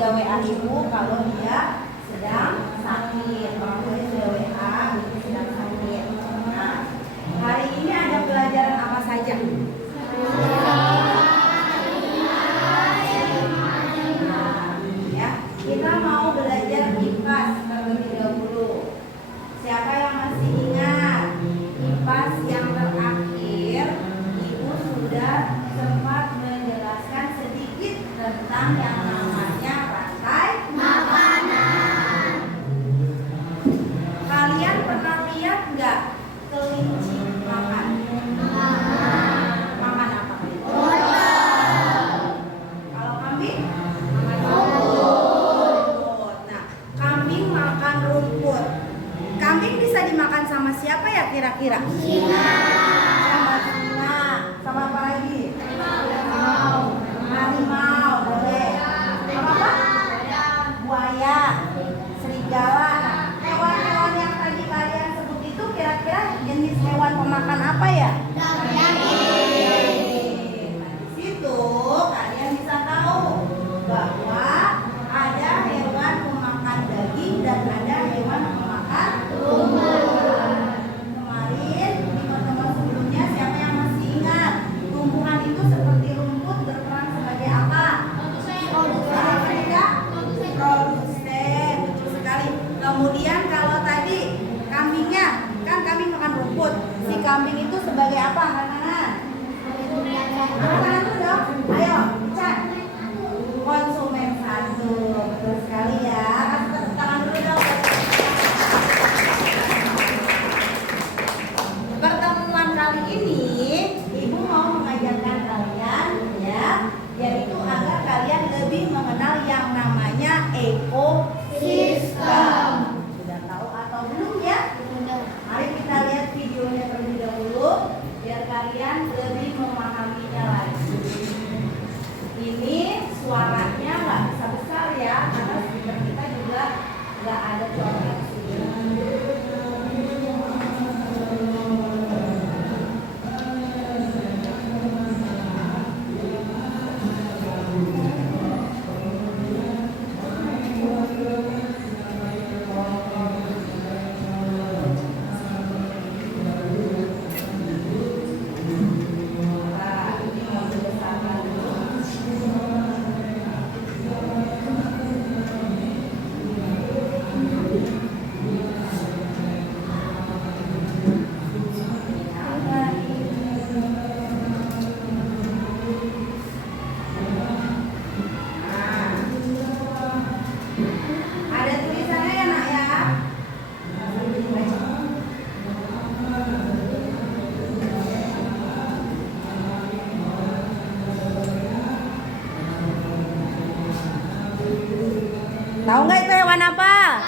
udah WA ibu kalau dia sedang sakit. Orang tuanya sudah WA, ibu sedang sakit. Nah, hari ini ada pelajaran apa saja? Kita mau belajar IPAS terlebih dahulu. Siapa yang masih ingat IPAS yang terakhir? Ibu sudah sempat menjelaskan sedikit tentang yang namanya rantai makanan. Kalian pernah lihat nggak kelinci makan? Makan apa? Kalau kambing? Kambing bisa dimakan sama siapa ya kira-kira? Singa. Sama singa. Sama apa lagi? Harimau. Boleh. Sama apa? Buaya. Serigala. Hewan-hewan yang tadi kalian sebut itu kira-kira jenis hewan pemakan apa ya? Daging. Nah, di situ kalian bisa tahu bahwa ada hewan pemakan daging dan ada hewan pemakan tumbuhan. Kemarin di pertemuan sebelumnya siapa yang masih ingat tumbuhan itu seperti rumput berperan sebagai apa? Produsen, betul sekali. Kemudian kalau tadi kambingnya, kan kambing makan rumput. Si kambing itu sebagai apa, anak-anak? Anak-anak dulu dong. Ayo, cek. Konsumen satu, betul sekali ya. Kasih tepuk tangan dulu dong. Pertemuan kali ini ibu mau mengajarkan kalian ya, yaitu agar kalian lebih mengenal yang namanya ekosistem. Sudah tahu atau belum ya? Mari kita lihat videonya terlebih dahulu biar kalian lebih memahaminya lagi. Ini suaranya nggak bisa besar ya, karena speaker kita juga nggak ada suara di sini. Tahu nggak itu hewan apa?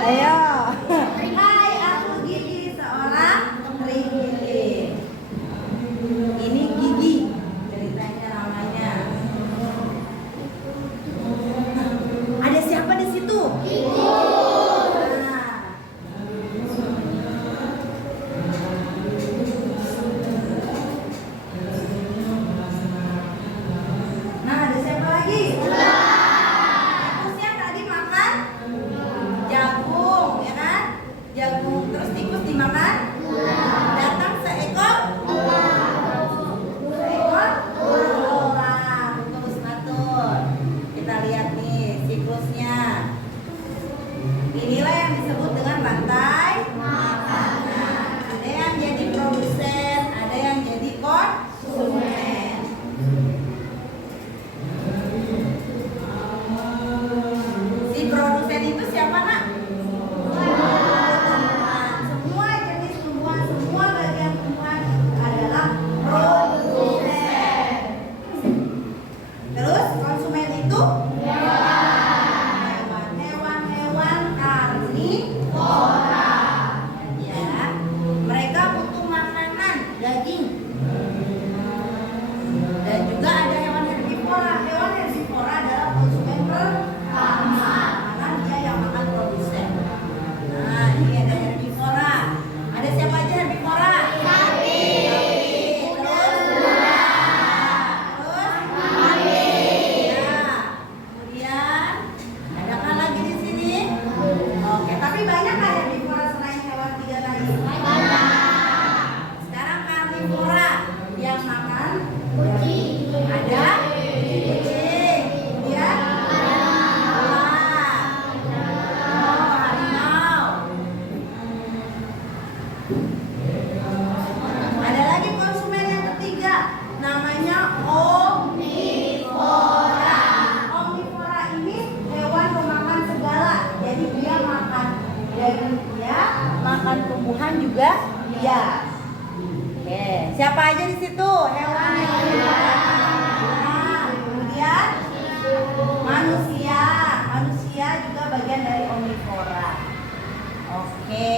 Ayo. Hai, aku Gigi, seorang terigigi. Ini Gigi, ceritanya namanya. Ada siapa di situ? Nah, ada siapa lagi? Jagung, terus tikus dimakan? Datang seekor? Seekor? Orang. Terus atur. Kita lihat nih siklusnya. Inilah yang disebut dengan rantai makanan. Ada yang jadi produsen, ada yang jadi konsumen. Si produsen itu siapa, Nak? Hewan herbivora adalah konsumen pertama karena dia yang makan produksi. bias. Oke, siapa aja di situ? Hewan yang bias. Kemudian manusia. Manusia juga bagian dari omnivora. Oke.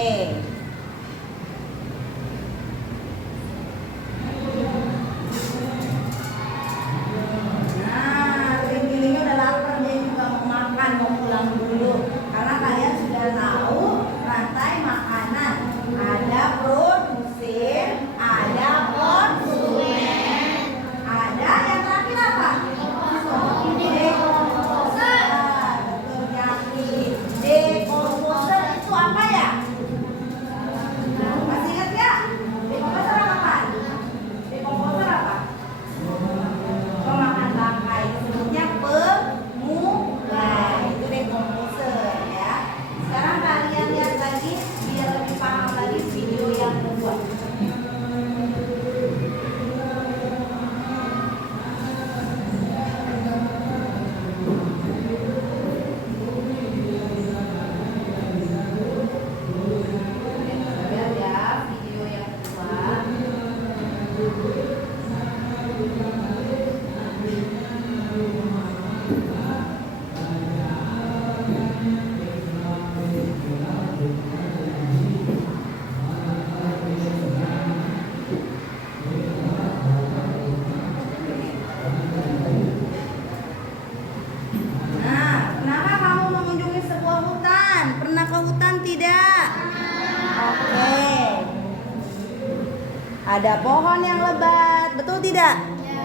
Ada pohon yang lebat, betul tidak?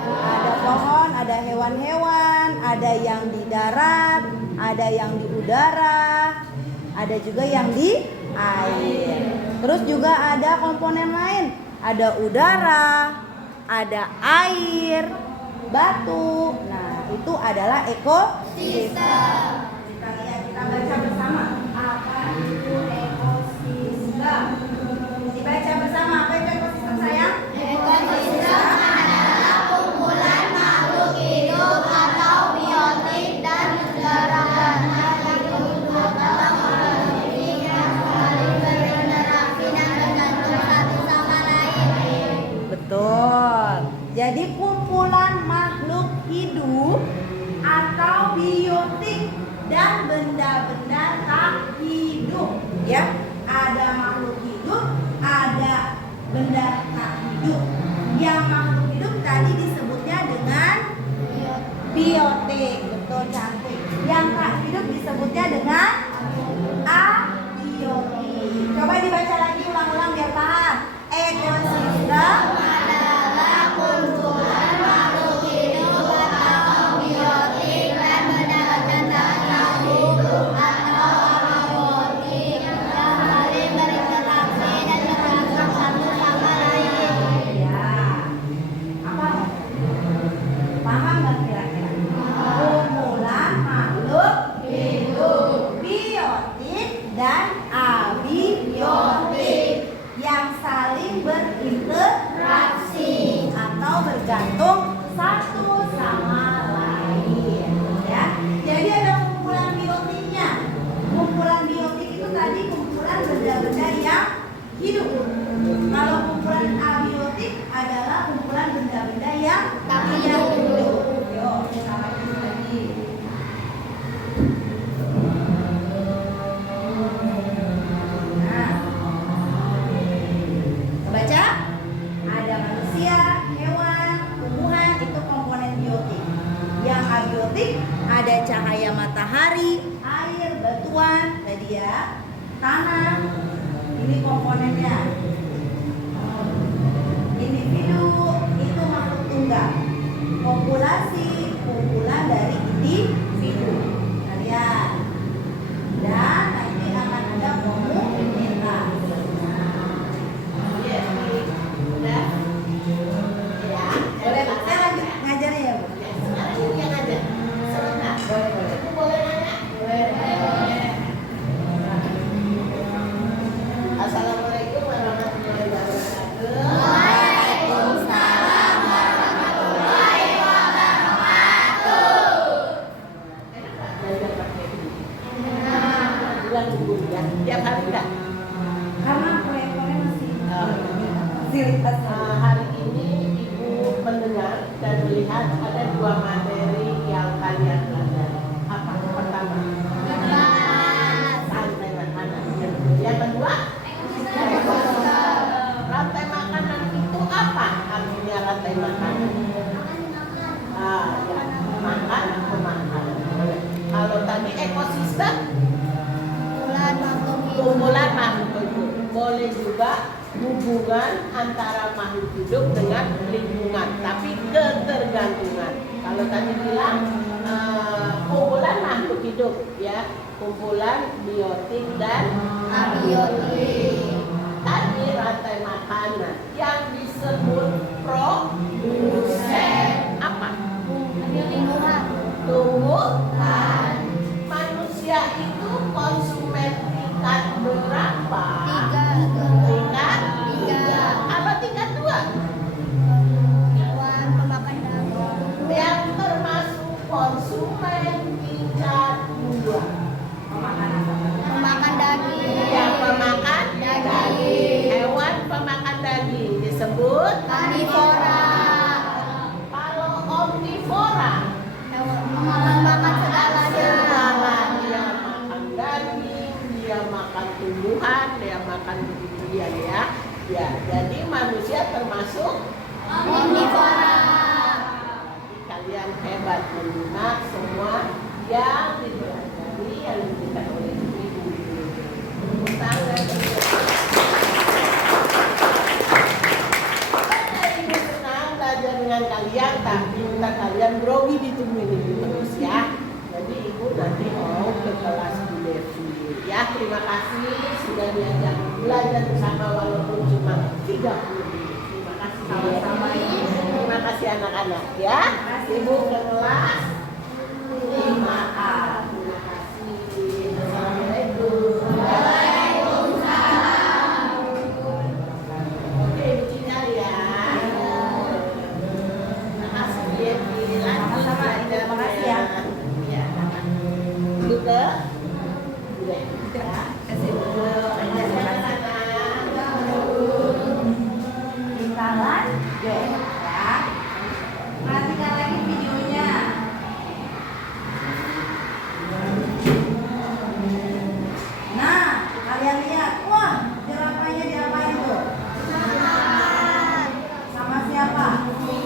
Ada pohon, ada hewan-hewan, ada yang di darat, ada yang di udara, ada juga yang di air. Terus juga ada komponen lain, ada udara, ada air, batu. Nah, itu adalah ekosistem. Kita lihat, kita baca bersama. Apa itu ekosistem? Dibaca bersama, apa itu ekosistem sayang? Ekosistem adalah kumpulan makhluk hidup atau biotik dan menjalankan hidup atau makhluk yang saling berinteraksi dan bergantung satu sama lain. Betul. Jadi kumpulan makhluk hidup atau biotik dan benda-benda tak hidup, ya. Ada makhluk hidup, ada benda tak hidup. Yang makhluk hidup tadi disebutnya dengan biotik, betul cantik. Yang tak hidup disebutnya dengan abiotik. Coba dibaca lagi ulang-ulang biar paham. Ekosistem Adalah kumpulan makhluk hidup atau biotik dan benda-benda tak hidup atau abiotik yang saling berinteraksi dan bergantung satu sama lain. ya. Apa? Paham nggak kira-kira? Kumpulan makhluk hidup, biotik dan abiotik yang saling berinteraksi atau bergantung satu sama lain, ya. Jadi ada kumpulan biotiknya. Kumpulan biotik itu tadi kumpulan benda-benda yang hidup. Kalau kumpulan abiotik adalah kumpulan benda-benda yang Tak tidak hidup. hidup. Yuk, kita lanjut lagi. Nah, baca. Ada manusia, hewan, tumbuhan, itu komponen biotik. Yang abiotik ada cahaya matahari, air, batuan, tadi ya, tanah. Ini komponennya. Individu itu makhluk tunggal. Populasi kumpulan dari individu. Kalian. Dan nanti akan ada komunitas. Udah? Boleh, saya lanjut ngajarnya ya, Bu? Boleh. Assalamualaikum warahmatullahi wabarakatuh. Waalaikumsalam warahmatullahi wabarakatuh. Belajar pakai ini. Bulan gugur ya. Tiap hari enggak? Karena proyek-proyek masih fasilitasnya. Hari ini Ibu mendengar dan melihat ada dua materi yang kalian pelajari. Apa? Pertama, rantai makanan. Yang kedua, rantai makanan itu apa? Artinya rantai makanan. Ya, makan, memakan. Kalau tadi ekosistem, kumpulan makhluk hidup. Boleh juga hubungan antara makhluk hidup dengan lingkungan, tapi ketergantungan. Kalau tadi bilang kumpulan makhluk hidup, ya, kumpulan biotik dan abiotik. Tadi rantai makanan yang disebut produsen apa? Tumbuhan. Manusia itu konsumen tingkat berapa? Tingkat 3. Apa tingkat 2? Yang termasuk konsumen tingkat 2. Pemakan daging. Yang pemakan Daging. Hewan pemakan daging disebut Karnivora. Kalau omnivora, Makan segalanya. dia makan daging, dia makan tumbuhan, dia makan beginian, ya. Ya, jadi manusia termasuk Omnivora. kalian hebat menyimak semua yang dipelajari, yang diberikan oleh ibu. Tepuk tangan. Ibu senang belajar dengan kalian, tapi entah kalian grogi ditungguin ibu terus, ya. Jadi ibu nanti mau ke kelas Bu Devi, ya. Terima kasih sudah diajak belajar bersama walaupun cuma 30 menit. Terima kasih. Sama-sama, Ibu. Terima kasih anak-anak, ya. Ibu ke kelas 5A. Terima kasih. Assalamualaikum. Oke, Ibu tinggal, ya. Terima kasih, Devi. Lanjut Sama-sama, Ibu. belajarnya. Terima kasih, ya. Ya. Ibu ke Bu Devi, ya. Kasih dulu. Terima kasih, anak-anak. Kita lanjut, ya. Perhatikan lagi videonya. Nah, kalian lihat, wah, jerapahnya diapain tuh? Sama siapa?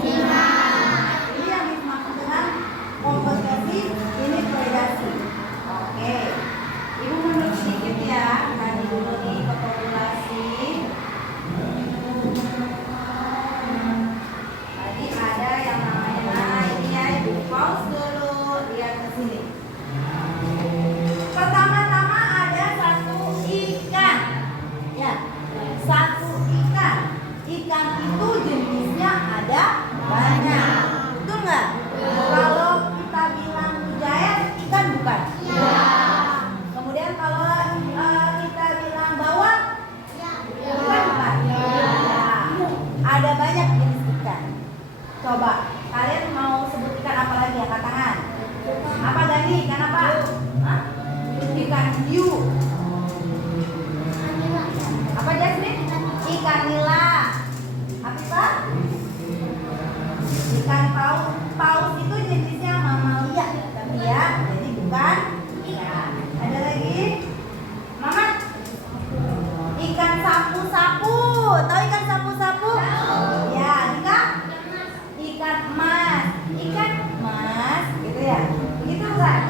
Ini yang dimaksud dengan kompetisi, ini predasi. Oke, ibu mundur sedikit ya. Tadi dulu nih ke populasi. Tadi ada yang namanya, ini ya, ibu pause dulu, lihat ke sini. Pertama-tama ada satu ikan, ya, satu ikan. Ikan itu jenisnya ada banyak, betul nggak? Kalau kita bilang mujair, ikan bukan? Kemudian kalau kita bilang bawang, ikan bukan? Ada banyak jenis ikan. Coba kalian mau sebut ikan apa lagi? Angkat tangan. Apa Gani? Ikan apa? Hah? Ikan hiu. Apa Jasmine? Ikan nila. Apa Pak? Ikan paus. Paus itu jenisnya mamalia, tapi ya, jadi bukan ikan. Ada lagi? Mama? Ikan sapu-sapu. Tahu ikan sapu-sapu? Ya, ikan? Ikan emas. Ikan emas, gitu ya? Gitu kan?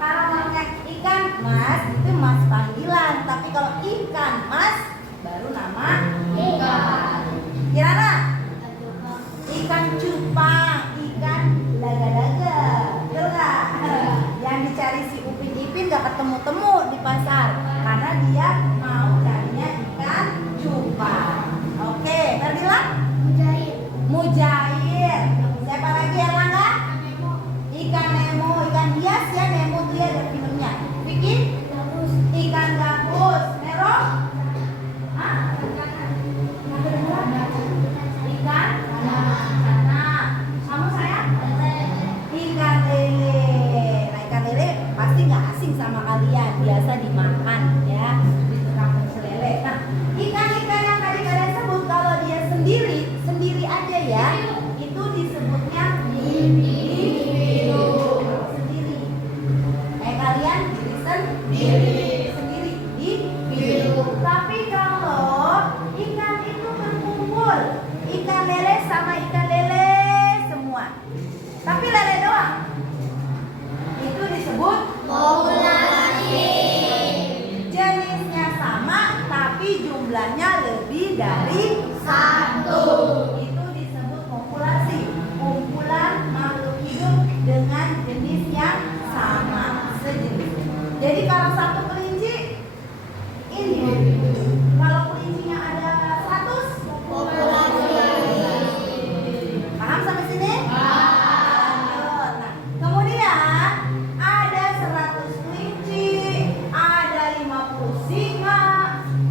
Kalau namanya ikan emas itu emas panggilan, tapi kalau ikan emas baru nama ikan. Kirana? Ikan cupang, ikan laga-laga, betul nggak? Yang dicari si Upin Ipin gak ketemu-temu di pasar karena dia mau carinya ikan cupang. Oke, Ferdila? Mujair. Siapa lagi yang langga? Ikan Nemo, ikan hias ya, Nemo tuh ya, ada filmnya. Vicky? Ikan gabus. Nero? Hah? Ikan? Nah, kamu sayang? Ikan lele. Nah, ikan lele pasti nggak asing sama kalian, biasa dimakan ya di tukang pecel lele. Nah, ikan-ikan yang tadi kalian sebut kalau dia satu kelinci ini. Kalau kelincinya ada 100, paham sampai sini? Lanjut. Nah, kemudian ada 100 kelinci, ada 50 singa,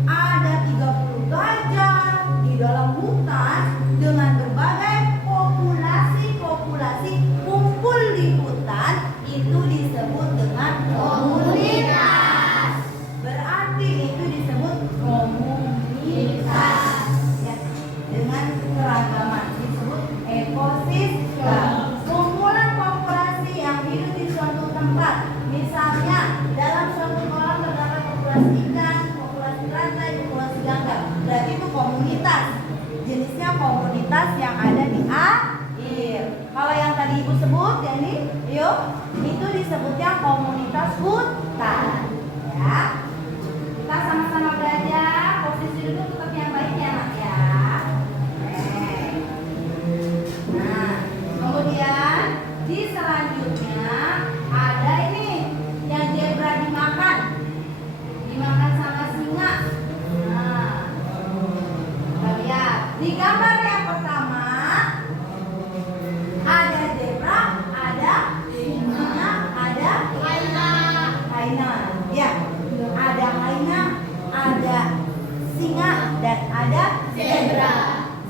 ada 30 gajah di dalam hutan dengan berbagai populasi kumpul di hutan, itu disebut dengan komunitas. Berarti itu disebut komunitas. Ya, dengan keragaman disebut ekosistem. Kumpulan populasi yang hidup di suatu tempat. Misalnya dalam suatu kolam terdapat populasi ikan, populasi rantai, populasi gangga. Berarti itu komunitas. Jenisnya komunitas yang ada di air. Kalau yang tadi ibu sebut, ya ini, yuk, itu disebutnya komunitas hutan. Ya, kita sama-sama belajar. Posisi duduk tetap yang baik ya nak ya. Oke. Nah, kemudian di selanjutnya ada ini yang zebra dimakan sama singa. Nah, kita lihat di gambar yang pertama ada zebra, ada singa, ada hyena. Ya, ada hyena, ada singa, dan ada zebra.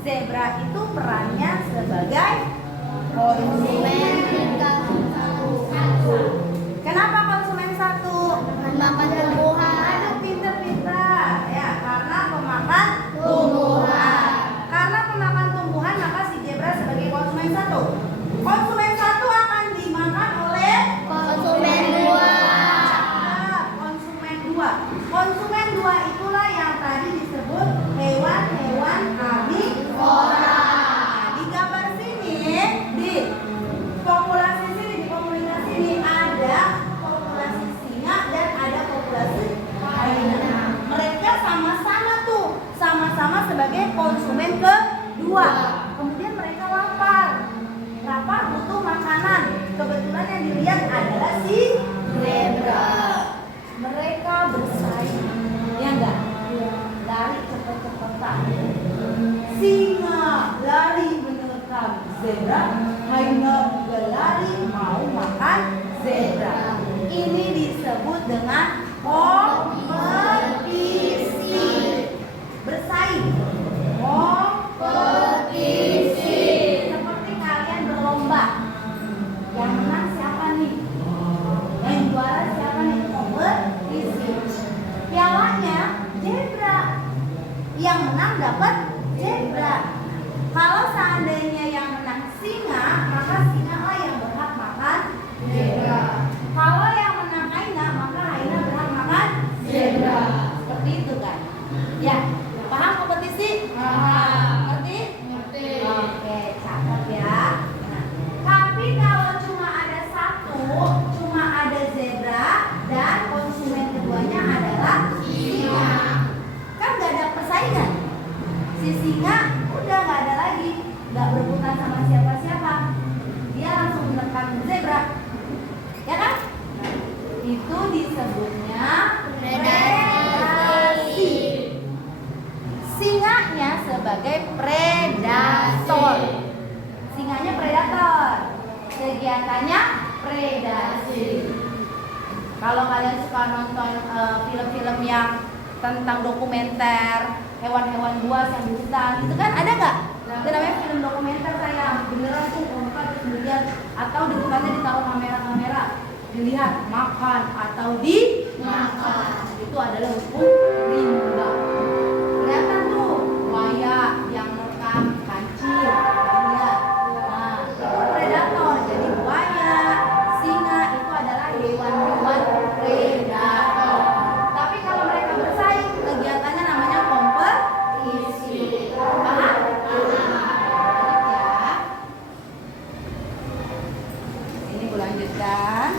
Zebra itu perannya sebagai konsumen. Kenapa konsumen satu? Makan tumbuhan. Aduh, pinter-pinter. Ya, karena pemakan tumbuhan. Karena pemakan tumbuhan, maka si zebra sebagai konsumen satu. Konsumen satu akan dimakan oleh Konsumen dua. konsumen dua. Konsumen dua itulah yang tadi disebut hewan-hewan karnivora. Nah, di gambar sini, di populasi sini, di komunitas ini ada populasi singa dan ada populasi hyena. Mereka sama-sama tuh, sama-sama sebagai konsumen kedua. Kemudian mereka lapar butuh makanan. Kebetulan yang dilihat adalah si zebra. Mereka bersaing, ya enggak? Lari cepet-cepetan. Singa lari menerkam zebra, hyena juga lari mau makan zebra. Ini disebut dengan kompetisi. Bersaing. Kompetisi. Seperti kalian berlomba. Yang menang siapa nih? Yang juara siapa nih? Kompetisi. Pialanya zebra. Yang menang dapat zebra. Kalau seandainya yang menang singa, maka singa lah yang berhak makan zebra. Kalau yang menang hyena, maka hyena berhak makan zebra. Seperti itu kan? Ya, paham kompetisi? Ngerti? Oke, cakep ya. Nah, tapi kalau cuma ada satu, cuma ada zebra dan konsumen keduanya adalah singa, kan nggak ada persaingan. Si singa udah nggak ada lagi, nggak berebutan sama siapa-siapa, dia langsung menekan zebra, ya kan? Itu disebutnya predasi. Singanya sebagai predator. Singanya predator. Kegiatannya predasi. Kalau kalian suka nonton film-film yang tentang dokumenter hewan-hewan buas yang di hutan, itu kan ada nggak? Itu namanya film dokumenter, sayang. Beneran tuh lompat kemudian atau di hutannya ditaruh kamera-kamera, dilihat makan atau dimakan. Itu adalah hukum rimba. Kelihatan tuh buaya yang merekam kancil, lihat. Nah, itu predator. Jadi buaya, singa itu adalah hewan-hewan predator. Tapi kalau mereka bersaing, kegiatannya namanya kompetisi. Paham? Ya. Ini gue lanjutkan.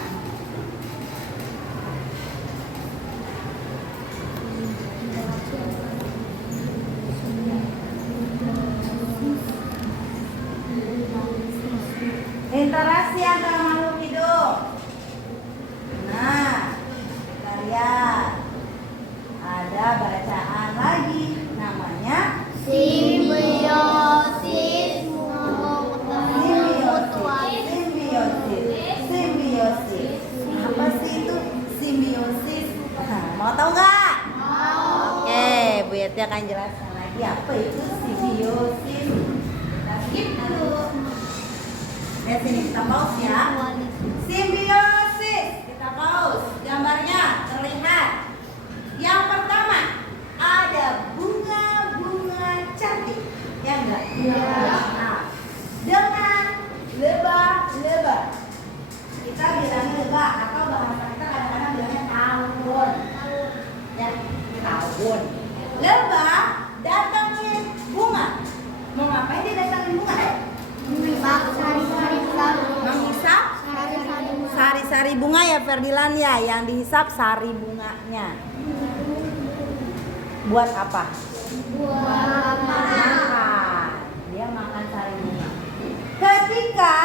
Dia akan jelaskan lagi apa itu simbiosis. Kita skip dulu. Lihat sini, kita pause ya. Simbiosis. Kita pause. Gambarnya terlihat. Yang pertama, ada bunga-bunga cantik. Ya enggak? Nah, dengan lebah-lebah. Kita bilang lebah atau bahasa kita kadang-kadang bilangnya tawon. Ya, tawon. Lebah datangin bunga. Mau ngapain dia datangin bunga? Menghisap sari-sari bunga ya Ferdilan ya, yang dihisap sari bunganya. Buat apa? Makan. Dia makan sari bunga. Ketika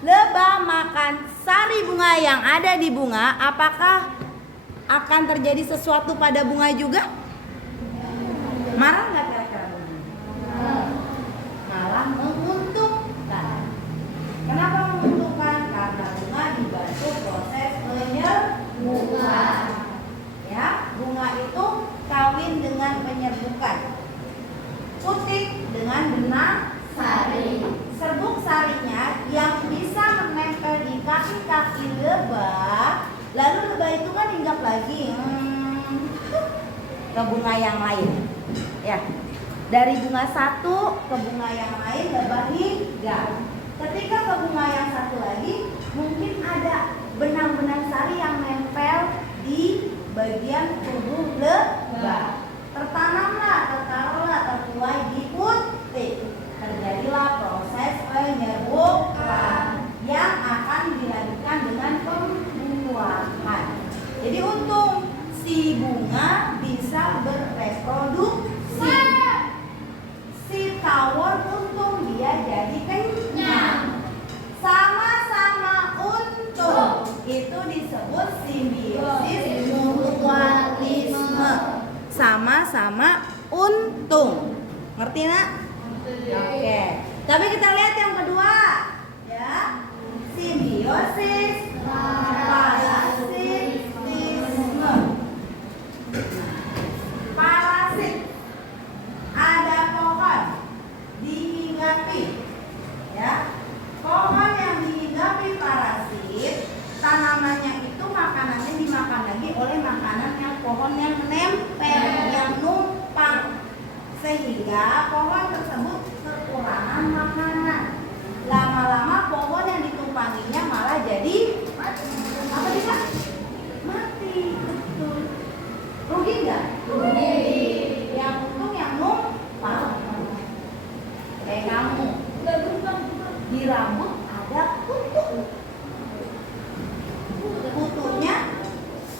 lebah makan sari bunga yang ada di bunga, apakah akan terjadi sesuatu pada bunga juga? Marah nggak kira-kira bunga? Malah menguntungkan. Kenapa menguntungkan? Karena bunga dibantu proses penyerbukan. Ya, bunga itu kawin dengan penyerbukan. Putik dengan benang sari. Serbuk sarinya yang bisa menempel di kaki-kaki lebah, lalu lebah itu kan hinggap lagi ke bunga yang lain. Ya, dari bunga satu ke bunga yang lain lebah hinggap. Ketika ke bunga yang satu lagi, mungkin ada benang-benang sari yang nempel di bagian tubuh lebah. Tertanamlah, tertaruhlah, tertuai di putik. Terjadilah proses penyerbukan yang akan dilanjutkan dengan pembuahan. Jadi untung si bunga bisa bereproduksi. Si tawon untung dia jadi kenyang. Sama-sama untung. Itu disebut simbiosis mutualisme. Sama-sama untung. Ngerti nak? Oke. Tapi kita lihat yang kedua, ya. Simbiosis parasitisme. Parasit. Ada pohon dihinggapi, ya. Pohon yang dihinggapi parasit, tanamannya itu makanannya dimakan lagi oleh makanan yang pohon yang nempel, yang numpang. Sehingga pohon tersebut kekurangan makanan. Lama-lama pohon yang ditumpanginya malah jadi apa sih Kak? Mati. Betul. Rugi nggak? Rugi. Yang untung yang numpang. Kayak kamu. Di rambut ada kutu. Kutunya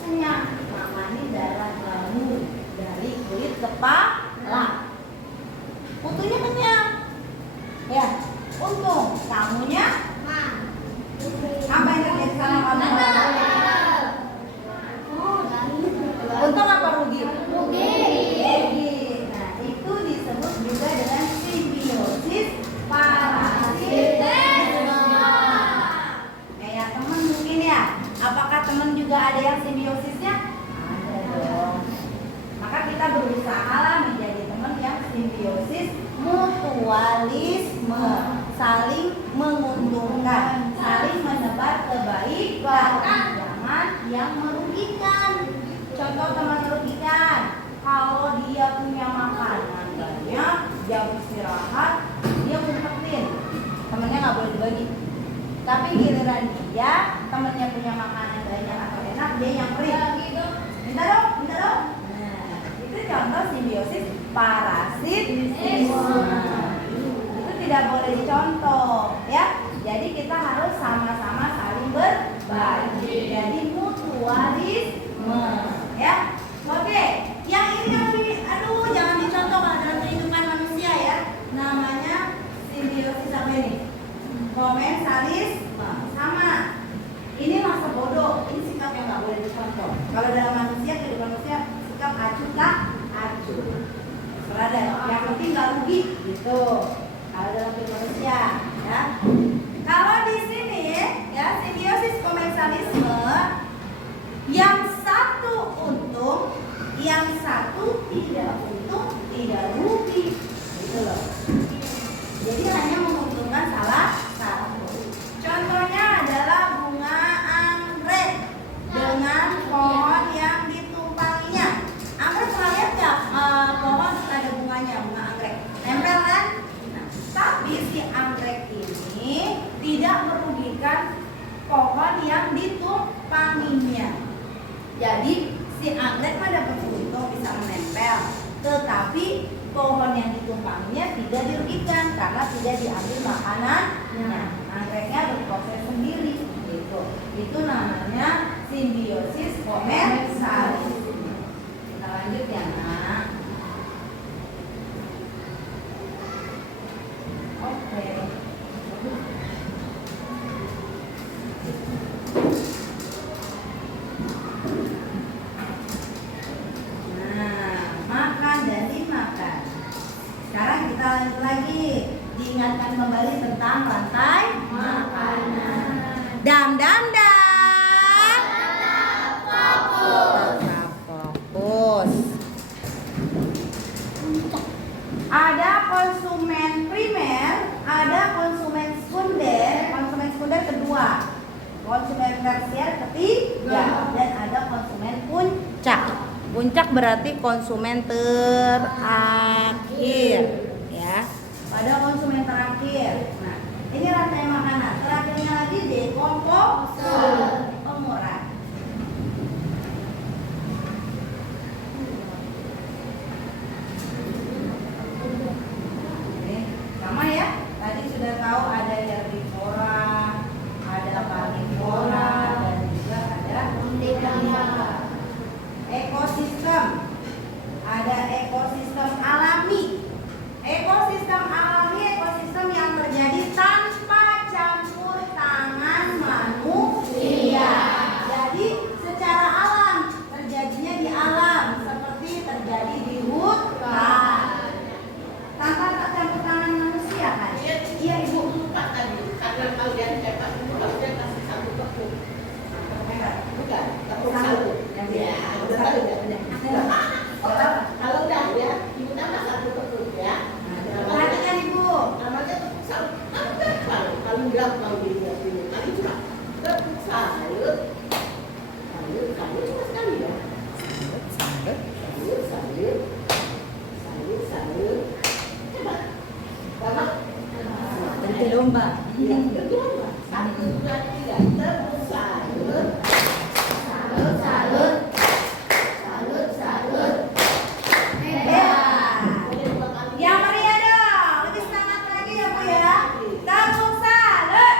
kenyang. Makanya darah kamu dari kulit kepala. Kutunya kenyang. Ya, untung kamunya apa yang terjadi sama kamu? Untung apa rugi? Rugi. Nah, itu disebut juga dengan simbiosis parasitisme. Kayak teman mungkin ya. Apakah teman juga ada yang simbiosisnya? Ada dong. Maka kita berusaha lah menjadi teman yang simbiosis mutualisme, saling menguntungkan, saling menebar kebaikan, jangan yang merugikan. Contoh teman merugikan, kalau dia punya makanan banyak, jam istirahat dia ngumpetin, temennya nggak boleh dibagi. Tapi giliran dia temennya punya makanan banyak atau enak, dia nyamperin, minta dong, minta dong. Nah, itu contoh simbiosis parasitisme. Itu tidak boleh dicontoh, ya. Jadi kita harus sama-sama saling berbagi. Jadi mutualisme, ya. Oke, yang ini aduh jangan dicontoh kalau dalam kehidupan manusia ya. Namanya simbiosis apa ini? Komensalisme. Sama. Ini masa bodoh. Ini sikap yang nggak boleh dicontoh. Kalau dalam manusia, kehidupan manusia sikap acuh tak acuh. Serada. Yang penting nggak rugi gitu. Kalau dalam kehidupan manusia, ya. Kalau di sini ya simbiosis komensalisme, yang satu untung, yang satu tidak untung, Jadi si anggrek mah dapat untung bisa menempel, tetapi pohon yang ditumpanginya tidak dirugikan karena tidak diambil makanannya. Anggreknya berproses sendiri gitu. Itu namanya simbiosis komersalis. Kita lanjut ya nak. Oke. Nah, makan dan dimakan. Sekarang kita lanjut lagi. Diingatkan kembali tentang rantai makanan. Dam dam dam. Tetap fokus. Ada konsumen primer, ada konsumen sekunder. Konsumen sekunder kedua, konsumen tersier ketiga, dan ada konsumen puncak. Puncak berarti konsumen terakhir, ya. Pada konsumen terakhir. Nah, ini rantai makanan. Terakhirnya lagi dekomposisi, pengurai. Oke, sama ya. Tadi sudah tahu ada herbivora, ada karnivora, dan juga ada omnivora. Ekosistem. Ada ekosistem alami. Ekosistem alami, ekosistem yang terjadi tanpa campur tangan manusia. Jadi secara alam, terjadinya di alam seperti terjadi di hutan. Tanpa campur tangan manusia kan? Iya ibu. Lupa tadi, karena kalian cepat itu harusnya kasih satu tepung. Bukan, tepung satu. Ya, udah kalau udah ya, ibu tambah satu tepung ya. Perhatikan ibu. Namanya tepung salut. Kalau gampang dilihat ini, tadi cuma tepung salut. Salut cuma sekali ya. Salut. Coba. Coba. Ganti lomba. Ya, kedua. 1, 2, 3. Tepung salut. Salut. Yang meriah dong, lebih semangat lagi ya bu ya. Tepuk salut.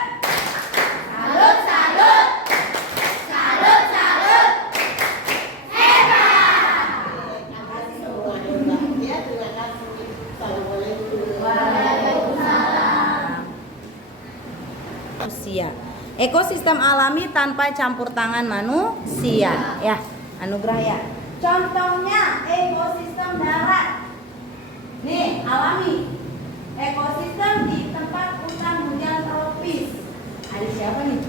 Hebat. Terima kasih semua hebat ya. Terima kasih. Assalamualaikum. Waalaikumsalam. Manusia. Ekosistem alami tanpa campur tangan manusia. Ya, anugerah ya. Contohnya ekosistem darat. Nih, alami. Ekosistem di tempat hutan hujan tropis. Ada siapa nih?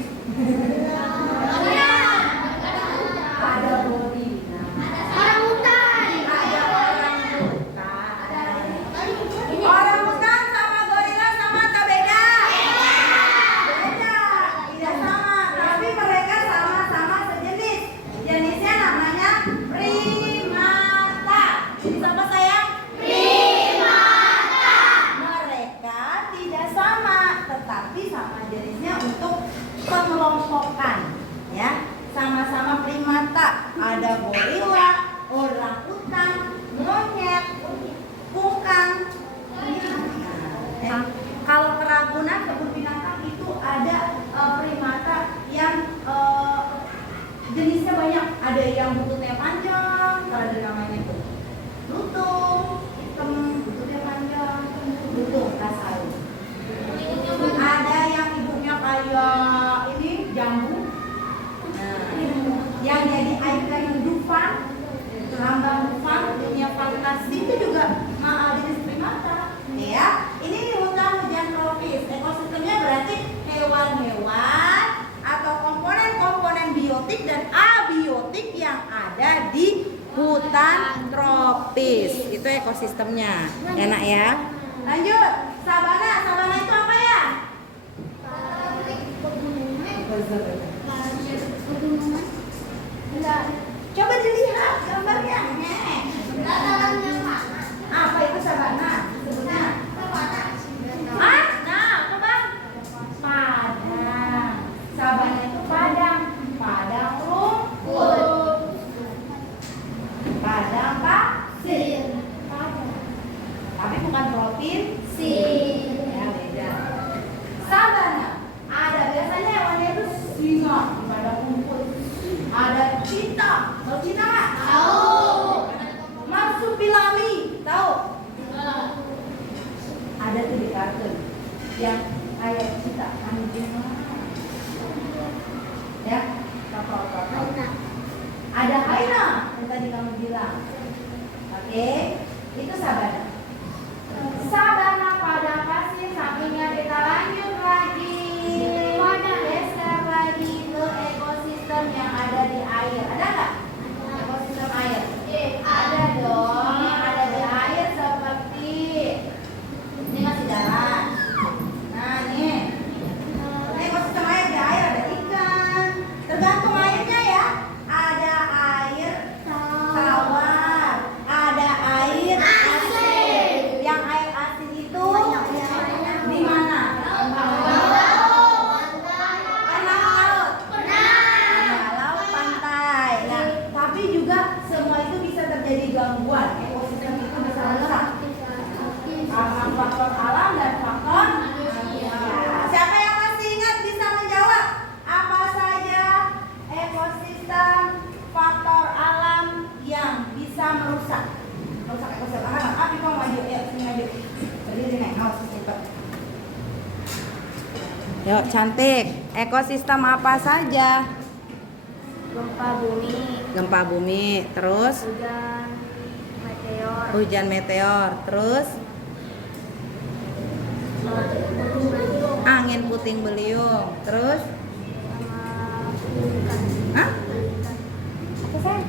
Ada gorila. Ada orang hutan. Orang hutan sama gorila sama atau beda? Beda. Tidak sama, tapi mereka sama-sama sejenis. Jenisnya namanya primata. Jadi siapa sayang? Mereka tidak sama, tetapi sama jenisnya untuk pengelompokan, ya. Sama-sama primata. Ada gorila, orangutan, monyet, kungkang. Kalau keragunan kebun binatang itu ada primata yang jenisnya banyak. Ada yang bututnya panjang, kalau ada namanya itu lutung, hitam, bututnya panjang, lutung kasar. Ada yang ibunya kayak ini jambu. Nah, yang jadi ikon dufan, lambang dufan, dunia fantasi itu juga jenis primata. Ya, ini di hutan hujan tropis. Ekosistemnya berarti hewan-hewan atau komponen-komponen biotik dan abiotik yang ada di hutan tropis. Itu ekosistemnya. Enak ya. Lanjut. Sabana itu apa ya? Coba dilihat gambarnya. Apa itu sabana? Sebutnya. Nah, coba. Padang. Sabana itu padang rumput. Ada cita. Tahu cita nggak? Tahu. Marsupilami. Tahu? Ada tuh di kartun yang kayak cita. Ya, apa? Ada Haina yang tadi kamu bilang. Oke, itu sabana. Sabana pada pasir, sampingnya kita lanjut lagi. Geser lagi ke ekosistem yang ada di air. Ada nggak? Ekosistem air. Ada dong. Ada di air seperti ini masih darat. Nah nih, ekosistem air di air ada ikan. Tergantung airnya ya. Ada air tawar, ada air asin. Yang air asin itu di mana? Laut, pantai. Nah, tapi juga semua itu bisa terjadi gangguan. Ekosistem itu bisa rusak karena faktor alam dan faktor manusia. Siapa yang masih ingat bisa menjawab apa saja ekosistem faktor alam yang bisa merusak ekosistem alam? Api kamu maju, ya sini maju. Berdiri nih, awas cepat. Yuk cantik. Ekosistem apa saja? Gempa bumi, terus hujan meteor, terus angin puting beliung, terus hah? Apa sayang?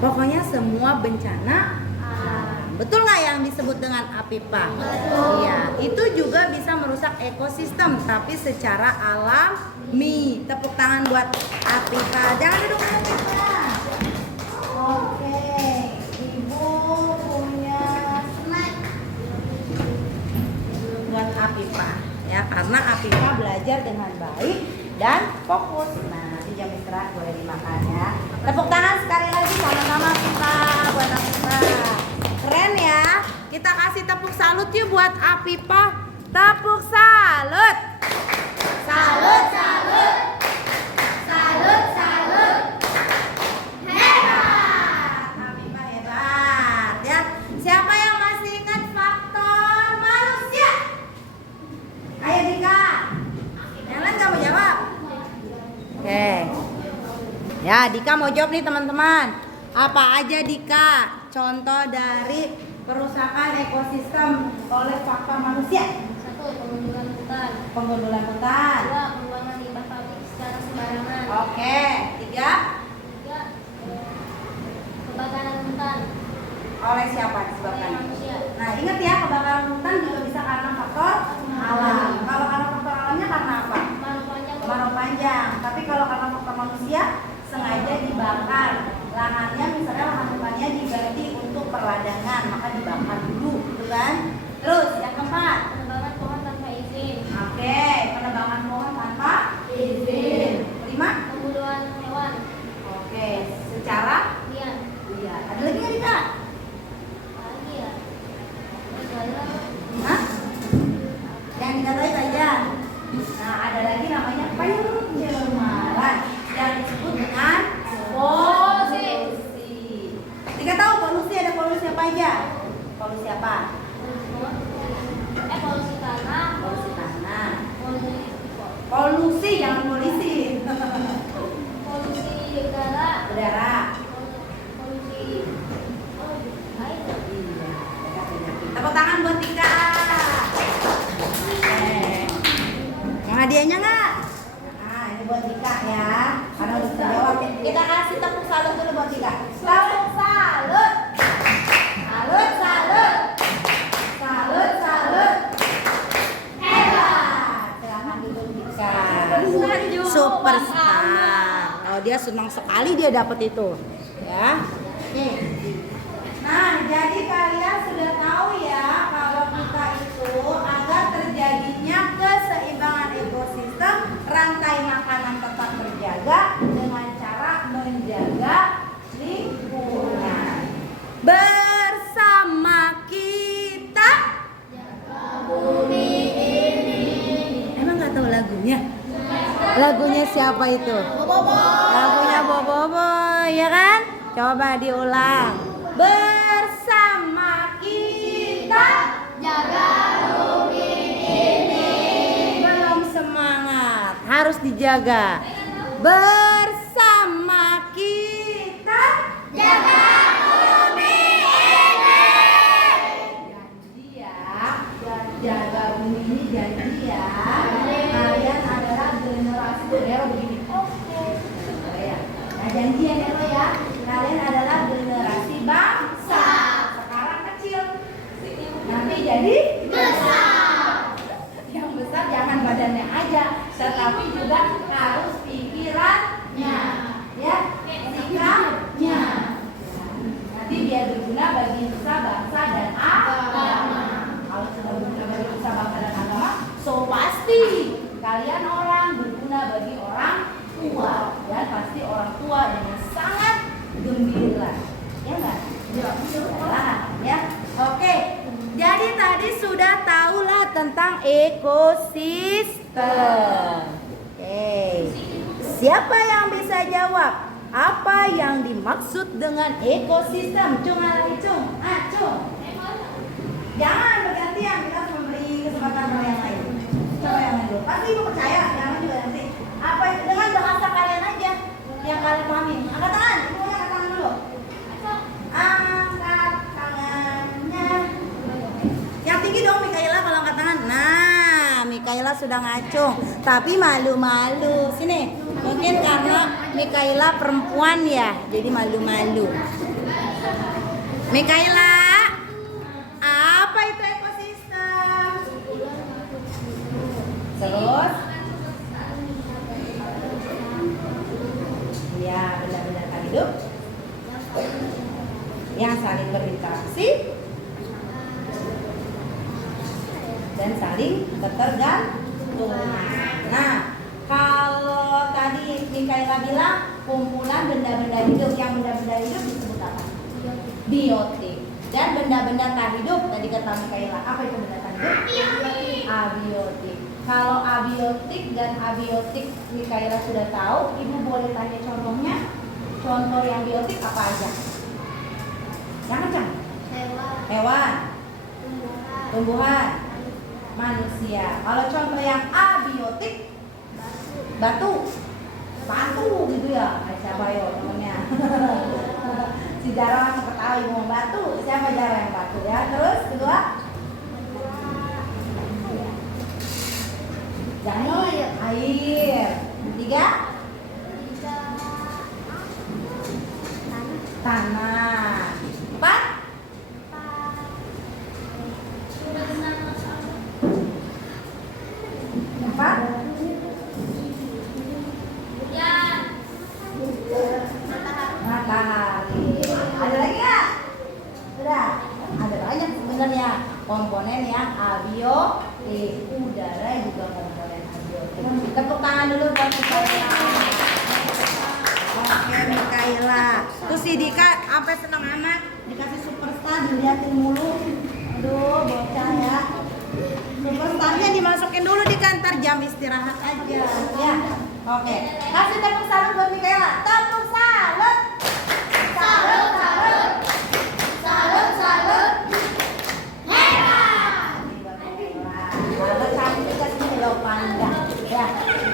Pokoknya semua bencana. Betul nggak yang disebut dengan apipa? Iya, itu juga bisa merusak ekosistem, tapi secara alami. Tepuk tangan buat apipa. Jangan duduk apipa. Oke, ibu punya snack buat apipa, ya karena apipa belajar dengan baik dan fokus. Nah, nanti jam istirahat boleh dimakan ya. Tepuk tangan sekali lagi sama-sama apipa buat apipa. Keren ya. Kita kasih tepuk salut yuk buat apipa. Tepuk salut. Salut, salut. Salut, salut. Hebat. Apipa hebat ya. Siapa yang masih ingat faktor manusia? Ayo Dika. Yang lain nggak mau jawab? Oke. Ya, Dika mau jawab nih teman-teman. Apa aja Dika contoh dari perusakan ekosistem oleh faktor manusia? 1. Penggundulan hutan. Penggundulan hutan. 2. Pembuangan limbah pabrik secara sembarangan. Oke. 3. 3. Kebakaran hutan Oleh siapa oleh disebabkan? manusia. Nah, ingat ya, kebakaran hutan juga bisa karena faktor alam. Kalau karena faktor alamnya karena apa? Kemarau panjang. Kemarau panjang. Tapi kalau karena faktor manusia sengaja dibakar. Lahannya misalnya lahan hutannya diganti untuk perladangan, maka dibakar dulu, gitu kan? Terus yang keempat. Penebangan pohon tanpa izin. Oke, penebangan pohon tanpa izin. 5. Pembunuhan hewan. Oke, secara Liar. liar. Ada lagi nggak Dika? Lagi ya. Negara. Hah? Yang dikatakan saja. Nah, ada lagi namanya pencemaran yang disebut dengan polusi. Dika tahu polusi ada polusi apa aja? Polusi apa? Polusi tanah. Polusi tanah. Polusi Polusi jangan polisi. polusi udara. Udara. Polusi air. Iya. Tepuk tangan buat Dika. Mau hadiahnya nggak? Nah, ini buat Dika ya. Karena udah bisa jawab. Kita kasih tepuk salut dulu buat Dika. Tepuk salut. Salut, salut. Salut, salut. Hebat. Silakan duduk Dika. Superstar. Oh, dia senang sekali dia dapat itu. Ya. Oke. Nah, jadi kalian sudah tahu ya kalau kita itu agar terjadinya keseimbangan ekosistem, rantai makanan tetap terjaga dengan cara menjaga lingkungan. Bersama kita Bumi ini. emang nggak tahu lagunya? Lagunya siapa itu? Bobo. ya kan? Coba diulang. Bersama kita Jaga bumi ini. belum semangat, harus dijaga. Bersama kita Jaga bumi ini. janji ya, jaga bumi ini janji ya. Kalian adalah generasi Nero begini. Oke. Ya. Nah janji ya Nero ya. Kalian adalah generasi bangsa. Sekarang kecil, nanti jadi Besar. yang besar jangan badannya aja, tetapi juga harus pikirannya, ya, sikapnya. Nanti biar berguna bagi nusa bangsa dan agama. Kalau sudah berguna bagi nusa bangsa dan agama, so pasti kalian orang berguna bagi orang tua, dan pasti orang tua dengan sangat gembira, ya nggak? Ya, oke. Jadi tadi sudah tahulah tentang ekosistem. Oke. Siapa yang bisa jawab? Apa yang dimaksud dengan ekosistem? Cung, cung. Jangan bergantian, kita harus memberi kesempatan sama yang lain. Coba yang lain dulu. Pasti ibu percaya, jangan juga nanti. Apa itu dengan bahasa kalian aja yang kalian pahami. Angkat tangan, ibu angkat tangan dulu. Angkat tangannya. Yang tinggi dong Mikaela kalau angkat tangan. Nah, Mikaela sudah ngacung, tapi malu-malu. Sini. Mungkin karena Mikaela perempuan ya, jadi malu-malu. Mikaela, apa itu ekosistem? Terus? Ya, benda-benda hidup yang saling berinteraksi dan saling ketergantungan. Nah, kalau tadi Mikaela bilang kumpulan benda-benda hidup, yang benda-benda hidup disebut apa? Biotik. Dan benda-benda tak hidup tadi kata Mikaela, apa itu benda tak hidup? Abiotik. Kalau abiotik dan abiotik Mikaela sudah tahu, ibu boleh tanya contohnya. Contoh yang biotik apa aja? Yang kencang? Hewan, tumbuhan, manusia. Kalau contoh yang abiotik, batu gitu ya. Siapa yo namanya? Si Jara langsung ketawa ibu ngomong batu. Siapa Jara yang batu ya? Terus kedua? Jangan air. Tiga? Tanah. Empat? Empat? Matahari. Ada lagi nggak? Sudah. Ada banyak sebenarnya komponen yang abiotik. Udara juga komponen abiotik. Tepuk tangan dulu buat Mikaela. Oke Mikaela. Terus si Dika sampai senang amat dikasih superstar diliatin mulu. Aduh bocah ya. Superstarnya dimasukin dulu di kantor jam istirahat aja ya. Oke. Kasih tepuk salut buat Mikaela. Tepuk salut. Salut, salut. Salut, salut. Hebat. Kalau cantik kasih loh panda. Ya,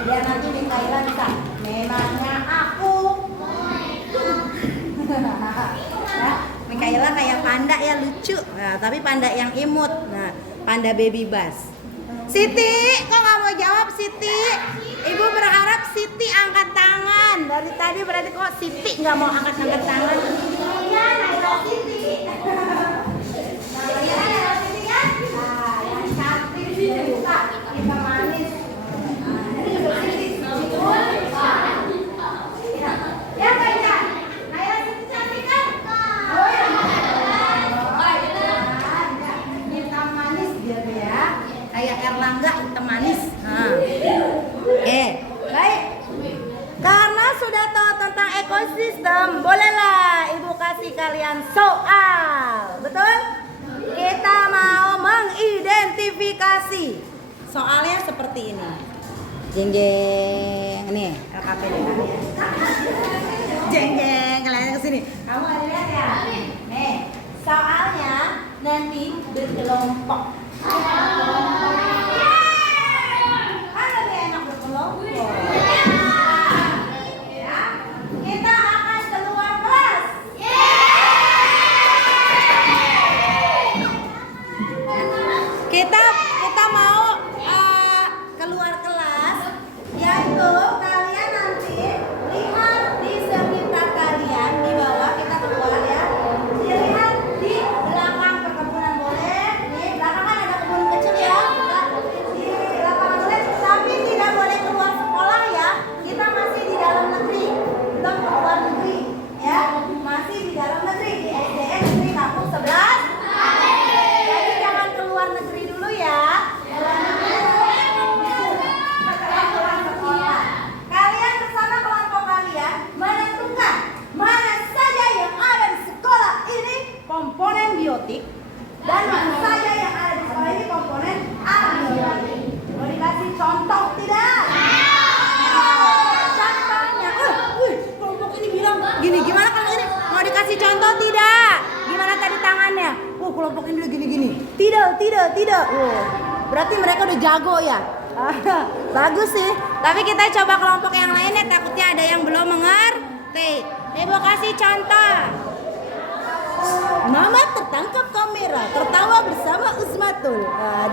biar nanti Mikaela bisa. Memangnya aku. Ya, Mikaela kayak panda ya lucu. Nah, tapi panda yang imut. Nah, panda baby bus. Siti, kok nggak mau jawab Siti? Ibu berharap Siti angkat tangan. Dari tadi berarti kok Siti nggak mau angkat tangan? Iya, Naila Siti. Iya, Naila Siti kan? Nah, yang cantik suka kita manis. Ini juga Siti. Ya, Kak. Naila Siti cantik kan? Oh ya. Hitam manis dia tuh ya. Kayak Erlangga hitam manis. Nah. Baik. Karena sudah tahu tentang ekosistem, bolehlah Ibu kasih kalian soal. Betul? Kita mau mengidentifikasi. Soalnya seperti ini. Jeng jeng. Nih, LKPD ya. Jeng jeng. berkelompok. Kan lebih enak berkelompok. Ya, kita akan keluar kelas. Kita mau keluar kelas, yaitu kalian nanti lihat di sekitar kalian di bawah, kita keluar ya. Dilihat di belakang perkebunan boleh, di belakang kan ada kebun kecil ya, di lapangan boleh, tapi tidak boleh keluar sekolah ya. Kita masih di dalam negeri, belum keluar negeri ya, masih di dalam negeri di SDN Negeri Kampung 11. Jadi jangan keluar negeri dulu ya. Kalian bersama kelompok kalian menentukan mana saja yang ada di sekolah ini komponen biotik dan mana saja yang ada di sekolah ini komponen abiotik. Mau dikasih contoh tidak? Contohnya, kelompok ini bilang gini, gimana kalau ini? Mau dikasih contoh tidak? Gimana tadi tangannya? Kelompok ini gini-gini. Tidak. Berarti mereka udah jago ya. Bagus sih. Tapi kita coba kelompok yang lainnya, takutnya ada yang belum mengerti. Ibu kasih contoh. Mama tertangkap kamera, tertawa bersama Usmatul.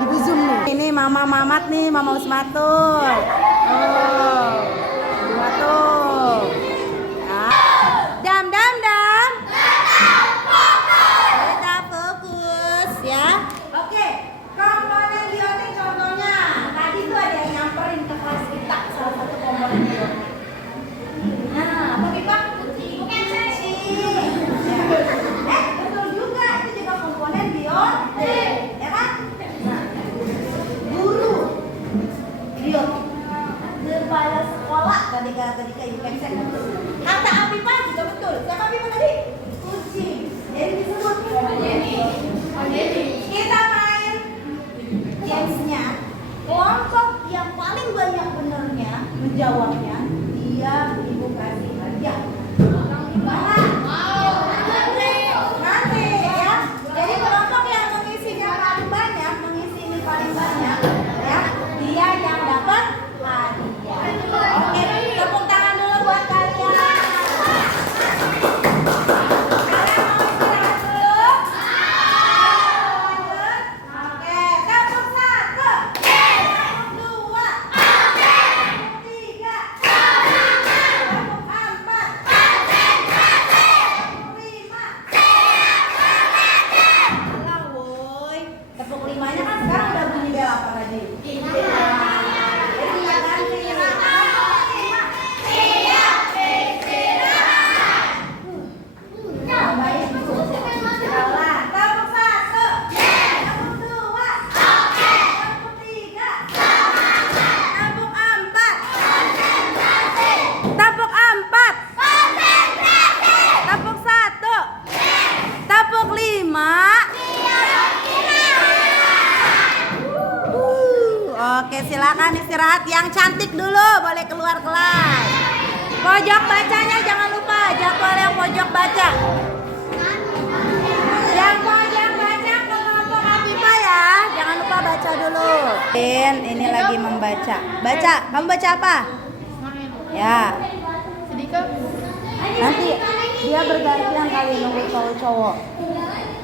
Di zoom nih. Ini Mama Mamat nih, Mama Usmatul. Usmatul. Dam. Kita fokus ya. Oke, komponen biotik contohnya. Tadi tuh ada yang nyamperin ke kelas kita salah satu komponen biotik. Nah, apa Pipa? Kucing. Ya. Betul juga, itu juga komponen biotik, ya kan? Nah, guru biotik, kepala sekolah tadi kata Ibu Kemsek. Kata Apipa juga betul. Siapa Apipa tadi? Kucing. Jadi disebut kita main gamesnya. Kelompok yang paling banyak benernya menjawabnya, dia Ibu kasih hadiah. Nanti ya. Jadi kelompok yang mengisinya paling banyak, mengisi ini paling banyak, ya, dia yang dapat hadiah. Oke, tepuk tangan dulu buat kalian. Oke, silakan istirahat. Yang cantik dulu boleh keluar kelas. Pojok bacanya jangan lupa, jadwal yang pojok baca. Yang pojok baca kelompok Apipa ya. Jangan lupa baca dulu. Ini lagi membaca. Baca, kamu baca apa? Ya. Nanti dia bergantian kali nunggu cowok-cowok.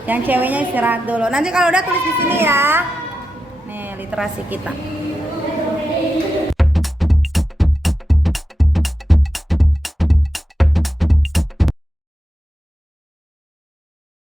Yang ceweknya istirahat dulu. Nanti kalau udah tulis di sini ya. Nih, literasi kita.